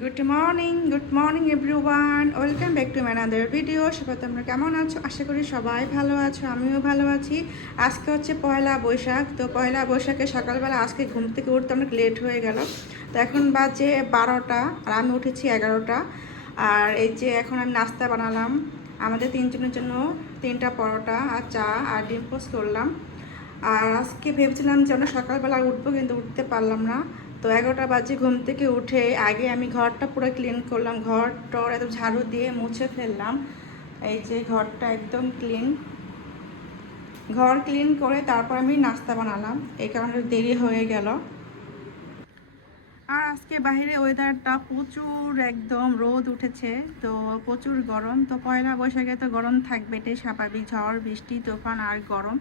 Good morning everyone, welcome back to my another video. সবাই তোমরা কেমন আছো? আশা করি সবাই ভালো আছো, আমিও ভালো আছি। আজকে হচ্ছে পয়লা বৈশাখ। তো পয়লা বৈশাখে সকালবেলা আজকে ঘুম থেকে উঠতে অনেক লেট হয়ে গেল। তো এখন বাজে 12টা আর আমি উঠেছি 11টা। আর এই যে এখন আমি নাস্তা বানালাম আমাদের তিনজনের জন্য, 3টা পরোটা আর চা আর ডিম পোস্ট করলাম। আর আজকে ভেবেছিলাম যে আমরা সকালবেলা উঠবো, কিন্তু উঠতে পারলাম না। তো 11টা বাজে ঘুম থেকে উঠে আগে আমি ঘরটা পুরো ক্লিন করলাম, ঘর টর একদম ঝাড়ু দিয়ে মুছে ফেললাম। এই যে ঘরটা একদম ক্লিন, ঘর ক্লিন করে তারপর আমি নাস্তা বানালাম, এই কারণে দেরি হয়ে গেল। আর আজকে বাইরে ওয়েদারটা প্রচুর, একদম রোদ উঠেছে, তো প্রচুর গরম। তো পয়লা বৈশাখে তো গরম থাকবে, এটাই স্বাভাবিক, ঝড় বৃষ্টি তুফান আর গরম।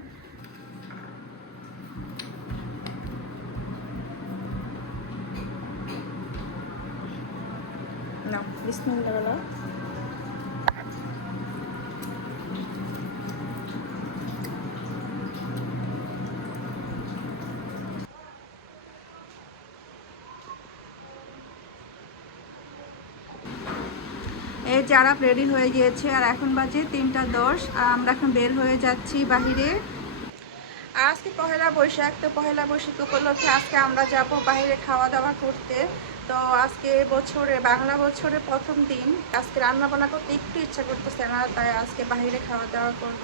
না, বিসমিল্লাহ বলো। এই যারা রেডি হয়ে গিয়েছে আর এখন বাজে 3টা 10। আমরা এখন বের হয়ে যাচ্ছি বাহিরে। আজকে পহেলা বৈশাখ, তো পহেলা বৈশাখ উপলক্ষে আজকে আমরা যাব বাইরে খাওয়া দাওয়া করতে। তো আজকে বছরে, বাংলা বছরে প্রথম দিন, আজকে রান্না বান্না করতে একটু ইচ্ছা করতেছে না, তাই আজকে বাইরে খাওয়া দাওয়া করব।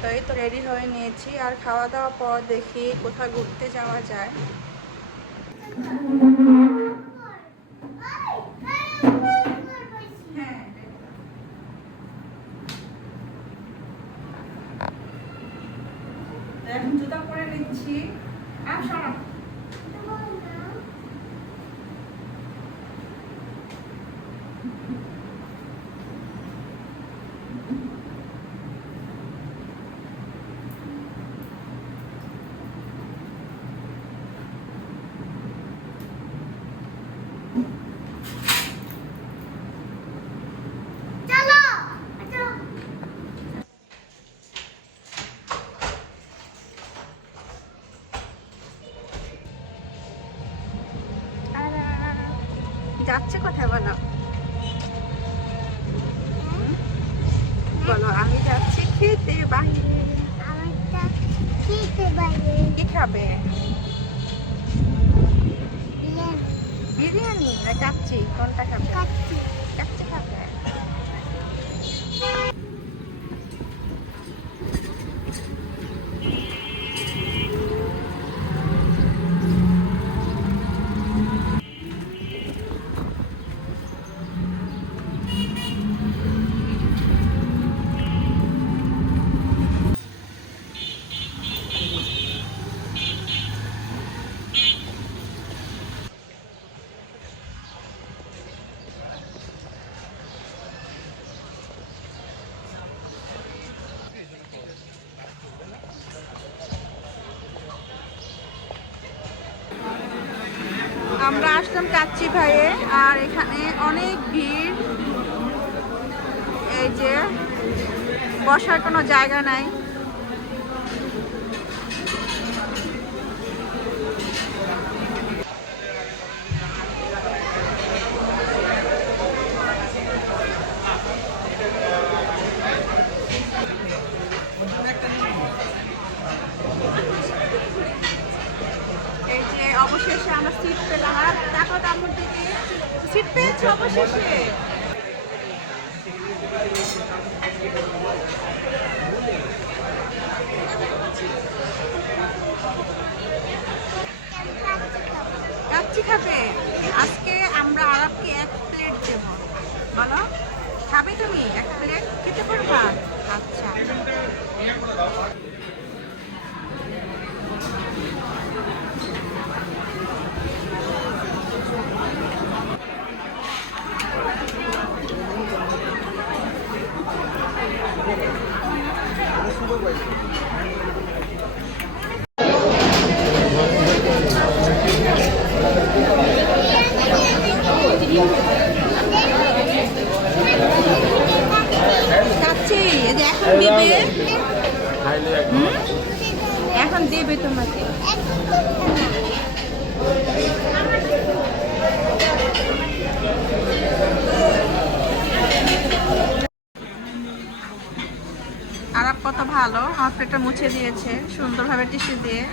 তো এই তো রেডি হয়ে নিয়েছি, আর খাওয়া দাওয়ার পর দেখি কোথাও ঘুরতে যাওয়া যায়। এখন জুতা পরে নিচ্ছি। যাচ্ছে কোথায় বলো? বলো আমি যাচ্ছি খেতে বাইরে। কি খাবে? বিরিয়ানি না কাচ্চি? কোনটা খাবে? কাচ্চি খাবে। আমরা আসলাম কাচ্চি ভাইয়ে, আর এখানে অনেক ভিড়। এই যে বসার কোনো জায়গা নাই। এই যে অবশেষে আমরা সিট পেলাম। আর দেখো তার দিকে সিট পেয়েছি অবশেষে। কাচ্চি খাবে? আজকে আমরা আরবকে 1 প্লেট দেবো। বলো, খাবে তুমি? 1 প্লেট খেতে পারবা? আচ্ছা। কাচ্চি এখন দিবে, এখন দেবে তোমাকে। প্লেটটা মুছে দিয়েছে সুন্দরভাবে টিস্যু দিয়ে।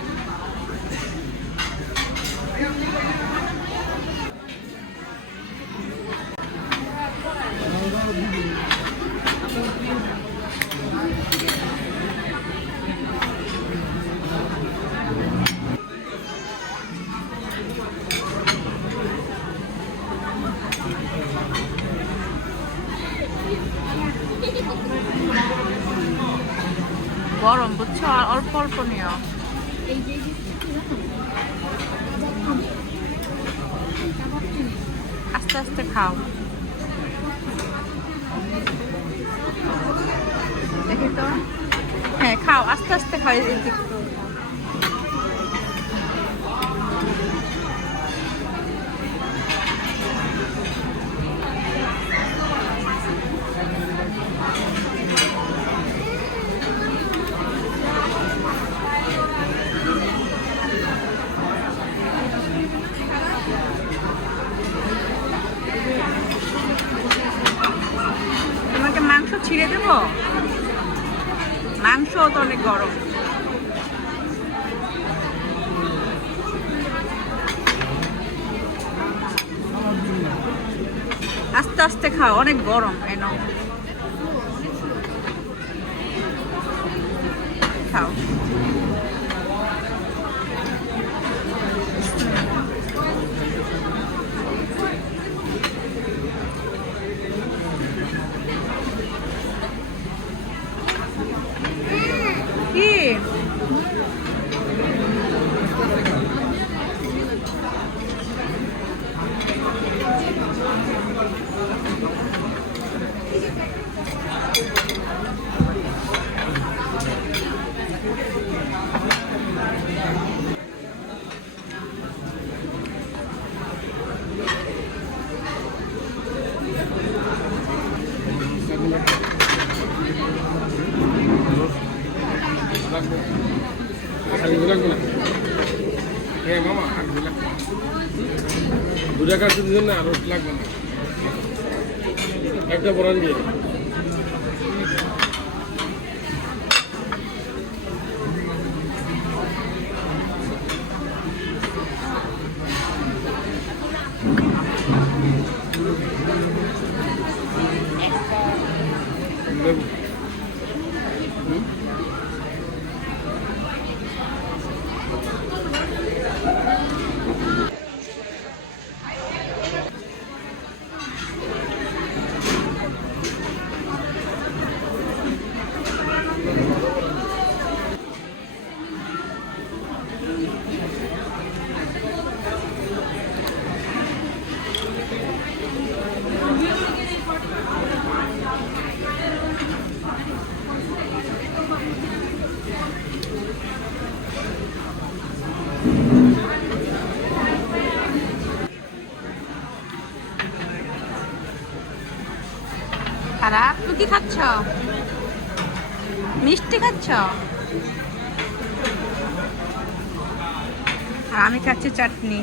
গরম বুঝছো, আর অল্প অল্প নিও। আস্তে আস্তে খাও। দেখি তো, হ্যাঁ খাও, আস্তে আস্তে খাও। তোমাকে মাংস ছিঁড়ে দেবো, মাংস তো অনেক গরম। আস্তে আস্তে খাও, অনেক গরম। এনো খাও। কি দুটা কাছে দিবেন না, রোস্ট লাগবে না, একটা বড়ান দিয়ে। খারাপ? তুমি কি খাচ্ছ? মিষ্টি খাচ্ছ? আর আমি খাচ্ছি চাটনি।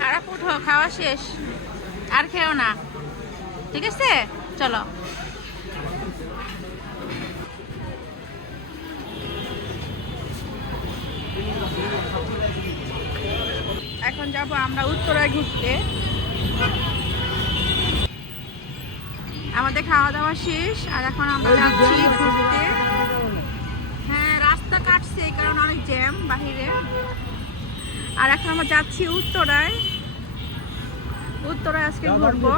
খারাপ, উঠো, খাওয়া শেষ, আর খেও না, ঠিক আছে? চলো। এখন যাব আমরা উত্তরায় ঘুরতে। আমাদের খাওয়া দাওয়া শেষ, আর এখন আমরা যাচ্ছি ঘুরতে। হ্যাঁ, রাস্তা কাটছে কারণ অনেক জ্যাম বাহিরে। আর এখন আমরা যাচ্ছি উত্তরায়। উত্তরায় আজকে ঘুরবো।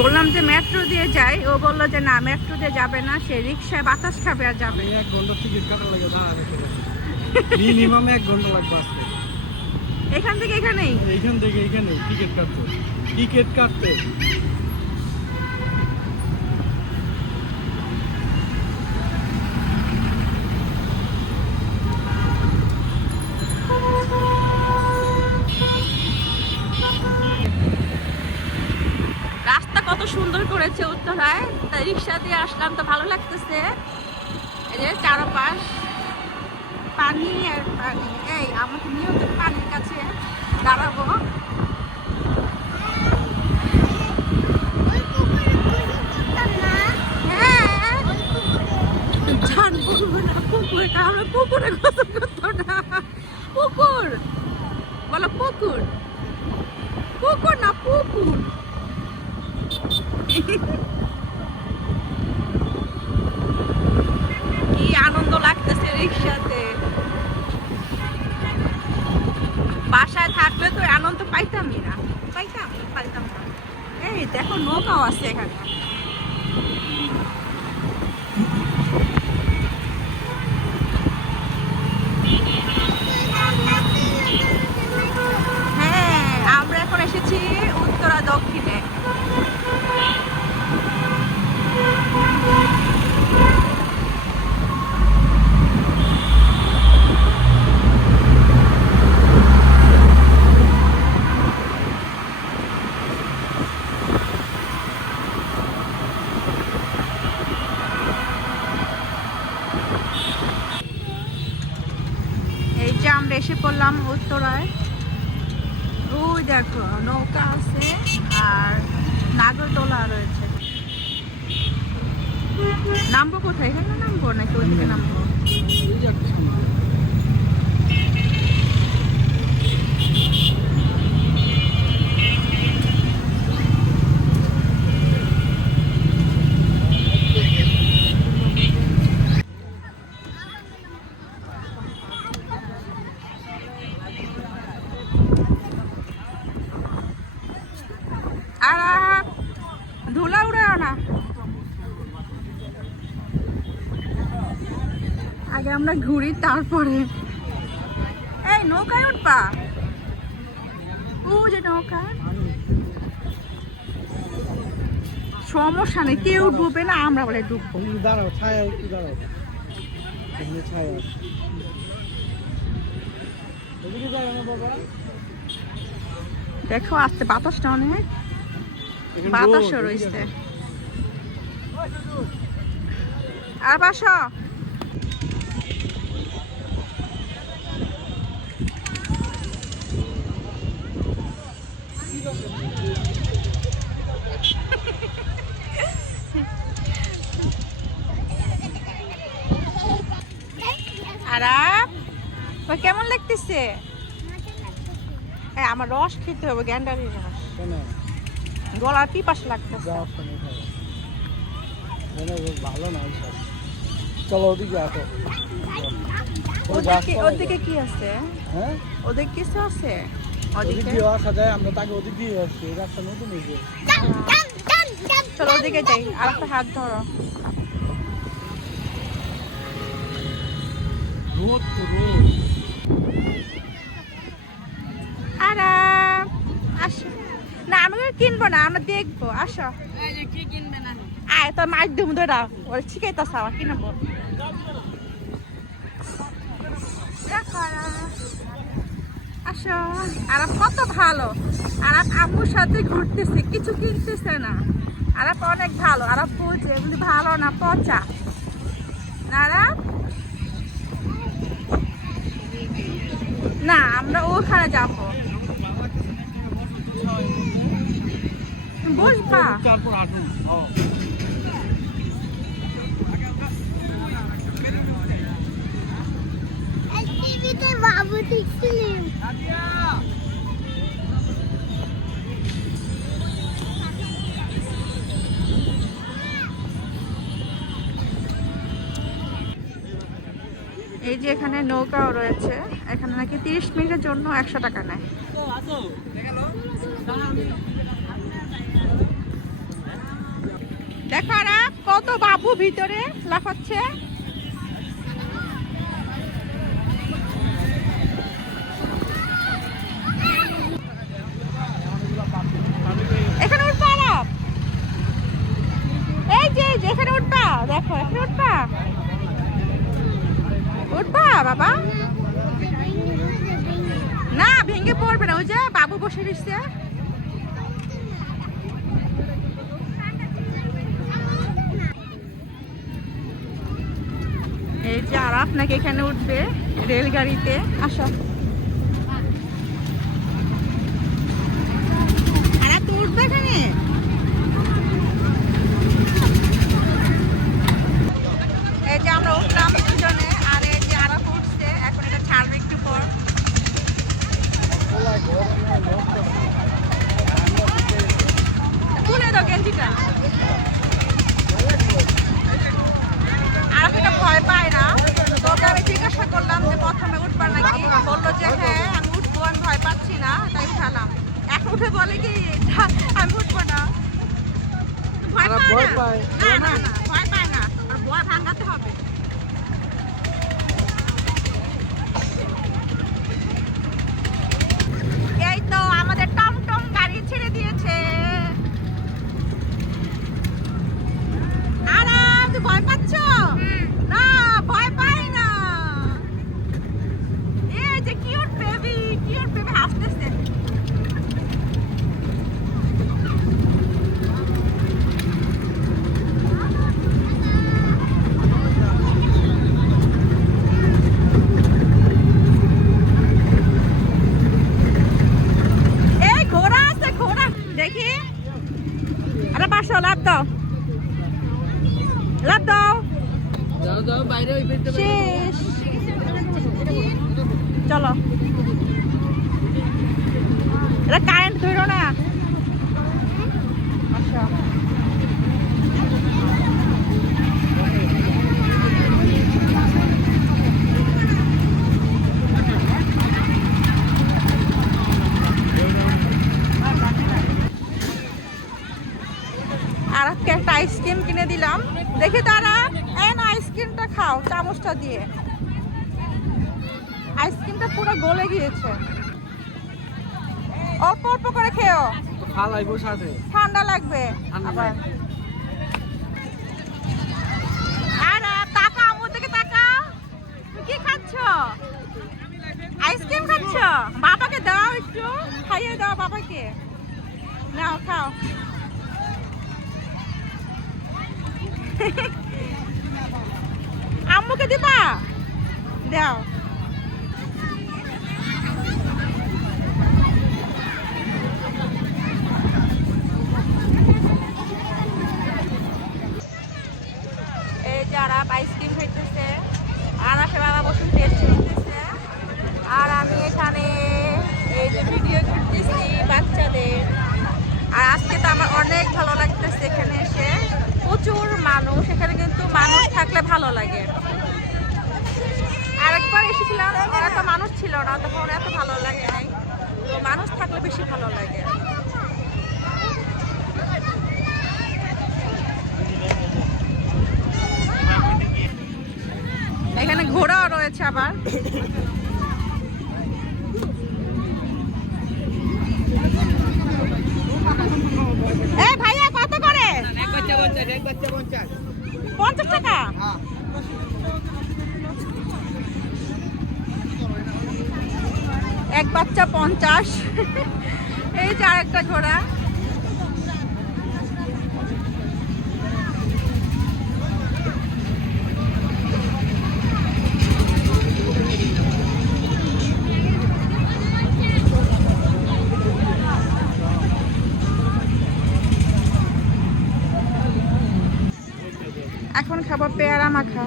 বললাম যে মেট্রো দিয়ে যাই, ও বললো যে না, মেট্রো দিয়ে যাবে না, সে রিক্সায় বাতাস খাবে আর যাবে। 1 ঘন্টা টিকিট কাটা লাগে, মিনিমাম 1 ঘন্টা লাগবে আসতে। এখান থেকে এখানেই, এইখান থেকে এখানে টিকিট কাটতে করেছে উত্তরায়, তাই রিক্সা দিয়ে আসলাম, তো ভালো লাগতেছে। এই যে চারপাশ পানি আর পানি। এই আমাকে নিয়েও তো পানির কাছে দাঁড়াবো। পুকুর, আমরা পুকুরে গোসল করতো না। পুকুর বলো, পুকুর, পুকুর না পুকুর। কি আনন্দ লাগতেছে রিক্সাতে। বাসায় থাকলে তো আনন্দ পাইতামই না, পাইতাম না। এই দেখো নৌকাও আছে এখানে। হ্যাঁ, আমরা এখন এসেছি উত্তরা দক্ষিণে। এই যে আমরা এসে পড়লাম উত্তরায়। ওই দেখো নৌকা আছে আর নাগরদোলা রয়েছে। নামবো কোথায়? এখানে নামবো নাকি ওইদিকে নামবো? আর ধুলা উড়াও না। আগে আমরা ঘুরি, তারপরে এই নৌকায় উঠবা। ও যে নৌকা, সমস্যা নেই, কেউ ডুবে না, আমরা বলে ডুববো। দাঁড়াও, ছায়া একটু দাঁড়াও, ছায়া ওদিকে যাবে না বাবা। দেখো আসতে বাতাসটা অনেক, বাতাসও রয়েছে। আর বাসা আরাম, কেমন লাগতেছে? আমার রস খেতে হবে, গ্যান্ডারির রস। গলার পিপাসা লাগতেছে। ভালো না, চলো ওদিকে আসো। ওদিকে কি আছে? হ্যাঁ, ওদিকে কিছু আছে? ওদিকে আসা যায়, আমরা তাকে ওদিক দিয়ে আসছি। এই রাস্তা নতুন হয়েছে। চলো ওদিকে যাই, আর একটা হাত ধরো। আরাম, আসো না, আমি কিনবো না, আমরা দেখবো। আসো, কি কিনবে না? আয় তোর মাছ দুম ধরা, ওরা শিখাইতেছে আমার কিনবো। আসো, আর কত ভালো। আর আম্মুর সাথে ঘুরতেছে, কিছু কিনতেছে না। আর অনেক ভালো, আর বুঝে এগুলি ভালো না, পচা না। আমরা ওখানে যাবো, বসবা। বাবু দেখছিলেন এই যে এখানে নৌকাও রয়েছে। এখানে নাকি 30 মিনিটের জন্য 100 টাকা নেয়। দেখো না কত বাবু ভিতরে লাফাচ্ছে। এখানে উঠবা না, এই যে এখানে উঠবা, দেখো এখানে উঠবা, উঠবা বাবা। না ভেঙে পড়বে না, ওই যে বাবু বসে রয়েছে। যে আর আপনাকে এখানে উঠবে রেলগাড়িতে। আসো, আর তো উঠবে এখানে। এই যে আমরা উঠলাম দুজনে, আর এই যে আরো উঠছে, এখন এটা ছাড়বে একটু পর। তুলে দাও গেঞ্জিটা। আর এটা ভয় পায় না, তোকে আমি জিজ্ঞাসা করলাম যে প্রথমে উঠবার নাকি, বললো যে হ্যাঁ আমি উঠবো, আমি ভয় পাচ্ছি না, তাই উঠালাম। এখন উঠে বলে কি আমি উঠবো না। ভয় পায় না, না না ভয় পায় না, আর ভয় ভাঙাতে হবে। এই তো আমাদের টমটম গাড়ি ছেড়ে দিয়েছে। আরাম, তুই ভয় পাচ্ছ? না, ভয় পাই না। এই যে কিউট বেবি হাসতেছে। এই ঘোড়া আছে, ঘোড়া দেখি। আরে পাশে লাভ দাও, লাভ দাও। শেষ, চলো। এটা কারেন্ট ধরো না। আচ্ছা, আর একটা আইসক্রিম কিনে দিলাম। দেখি তারা আইসক্রিমটা খাও চামচটা দিয়ে। আইসক্রিমটা পুরো গলে গিয়েছে। অল্প অল্প করে খেও, ঠান্ডা লাগবে আবার। আর টাকা আমার দিকে টাকা, কি খাচ্ছ? আইসক্রিম খাচ্ছ? বাবাকে দাও, একটু খাইয়ে দাও বাবাকে। নাও খাও। আম্মুকে দিবা? দাও। এই যারা আইসক্রিম খাইতেছে, আর আসে বাবা বসে টেস্ট করতেছে, আর আমি এখানে এই যে ভিডিও করতেছি বাচ্চাদের। আর আজকে তো আমার অনেক ভালো লাগতেছে এখানে এসে, প্রচুর মানুষ। এখানে কিন্তু মানুষ থাকলে ভালো লাগে। আরেকবার এসেছিলাম, এত মানুষ ছিল না, তখন এত ভালো লাগে নাই। তো মানুষ থাকলে বেশি ভালো লাগে। এখানে ঘোড়াও রয়েছে আবার। এই ভাইয়া কত করে? 50 টাকা। এক বাচ্চা 50। এই যে আরেকটা ঘোড়া। এখন খাবো পেয়ারা মাখা।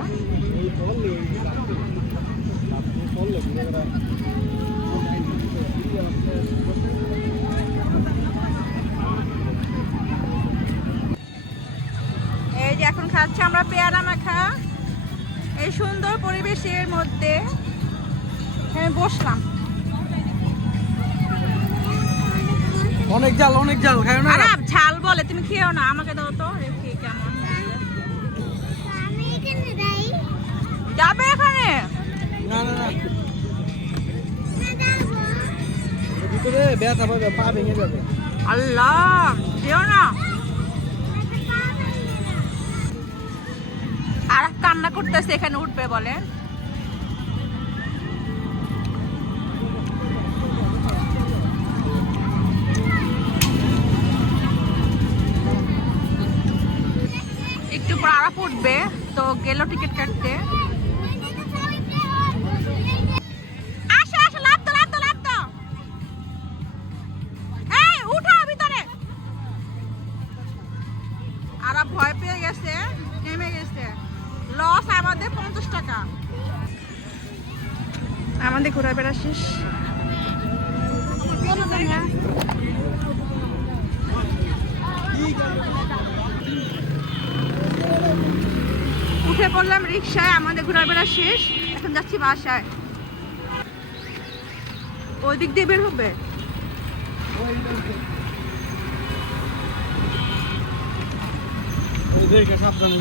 এই যে এখন খাচ্ছি আমরা পেয়ারা মাখা এই সুন্দর পরিবেশের মধ্যে। আমি বসলাম। অনেক জাল, অনেক জাল, খাও না। আরে ঝাল বলে, তুমি খেও না, আমাকে দাও তো দেখি কেমন। আমি এখানে যাই। যাবে এখানে? না না না, না যাবো। ভিতরে ব্যথা পাবে, পা ভেঙে যাবে। আল্লাহ, দিও না। আর কান্না করতেছে, এখানে উঠবে বলে। একটু পর আরাপ উঠবে, তো গেল টিকিট কাটতে। আমাদের ঘোরাফেরা শেষ। উঠে পড়লাম রিক্সায়, আমাদের ঘোরাফেরা শেষ, এখন যাচ্ছি বাসায়। ওই দিক দিয়ে বের হবে। ওদেরকে সাবধানে